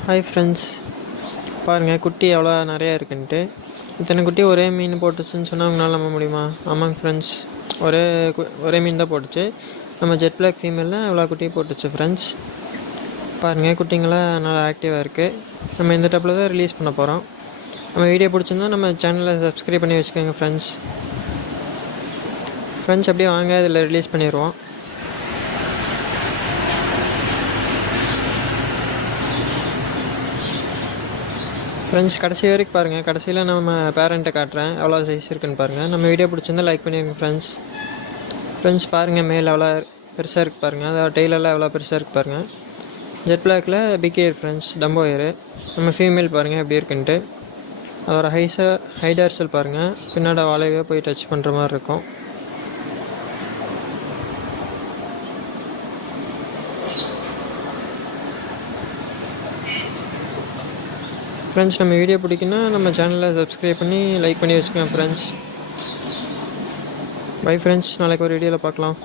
Hi friends, பாருங்கள் குட்டி எவ்வளோ நிறையா இருக்குன்ட்டு. இத்தனை குட்டி ஒரே மீன் போட்டுச்சுன்னு சொன்னால் அவங்களால நம்ப முடியுமா? ஆமாங்க ஃப்ரெண்ட்ஸ், ஒரே மீன் தான் போட்டுச்சு. நம்ம ஜெட் பிளாக் ஃபீமேலில் எவ்வளோ குட்டி போட்டுச்சு ஃப்ரெண்ட்ஸ். பாருங்கள் குட்டிங்களாம் நல்லா ஆக்டிவாக இருக்குது. நம்ம இந்த டைப்பில் தான் ரிலீஸ் பண்ண போகிறோம். நம்ம வீடியோ பிடிச்சிருந்தா நம்ம சேனலை சப்ஸ்கிரைப் பண்ணி வச்சுக்கோங்க ஃப்ரெண்ட்ஸ். அப்படியே வாங்க இதில் ரிலீஸ் பண்ணிடுவோம். ஃப்ரெண்ட்ஸ் கடைசி வரைக்கும் பாருங்கள். கடைசியில் நம்ம பேரண்ட்டை காட்டுறேன் எவ்வளோ சைஸ் இருக்குன்னு பாருங்கள். நம்ம வீடியோ பிடிச்சிருந்தா லைக் பண்ணிடுங்க ஃப்ரெண்ட்ஸ். பாருங்கள் மேல் எவ்வளோ பெருசாக இருக்குது பாருங்கள். அதாவது டெய்லெல்லாம் எவ்வளோ பெருசாக இருக்குது பாருங்கள். ஜெட் பிளாக்கில் big ear friends, Dumbo ear. நம்ம ஃபீமேல் பாருங்கள் எப்படி இருக்குன்ட்டு. அதோட ஹைடார்சல் பாருங்கள், பின்னாடி வாழையவே போய் டச் பண்ணுற மாதிரி இருக்கும். ஃப்ரெண்ட்ஸ் நம்ம வீடியோ பிடிக்குன்னா நம்ம சேனலை சப்ஸ்கிரைப் பண்ணி லைக் பண்ணி வச்சுக்கோங்க ஃப்ரெண்ட்ஸ். பை ஃப்ரெண்ட்ஸ், நாளைக்கு ஒரு வீடியோவில் பார்க்கலாம்.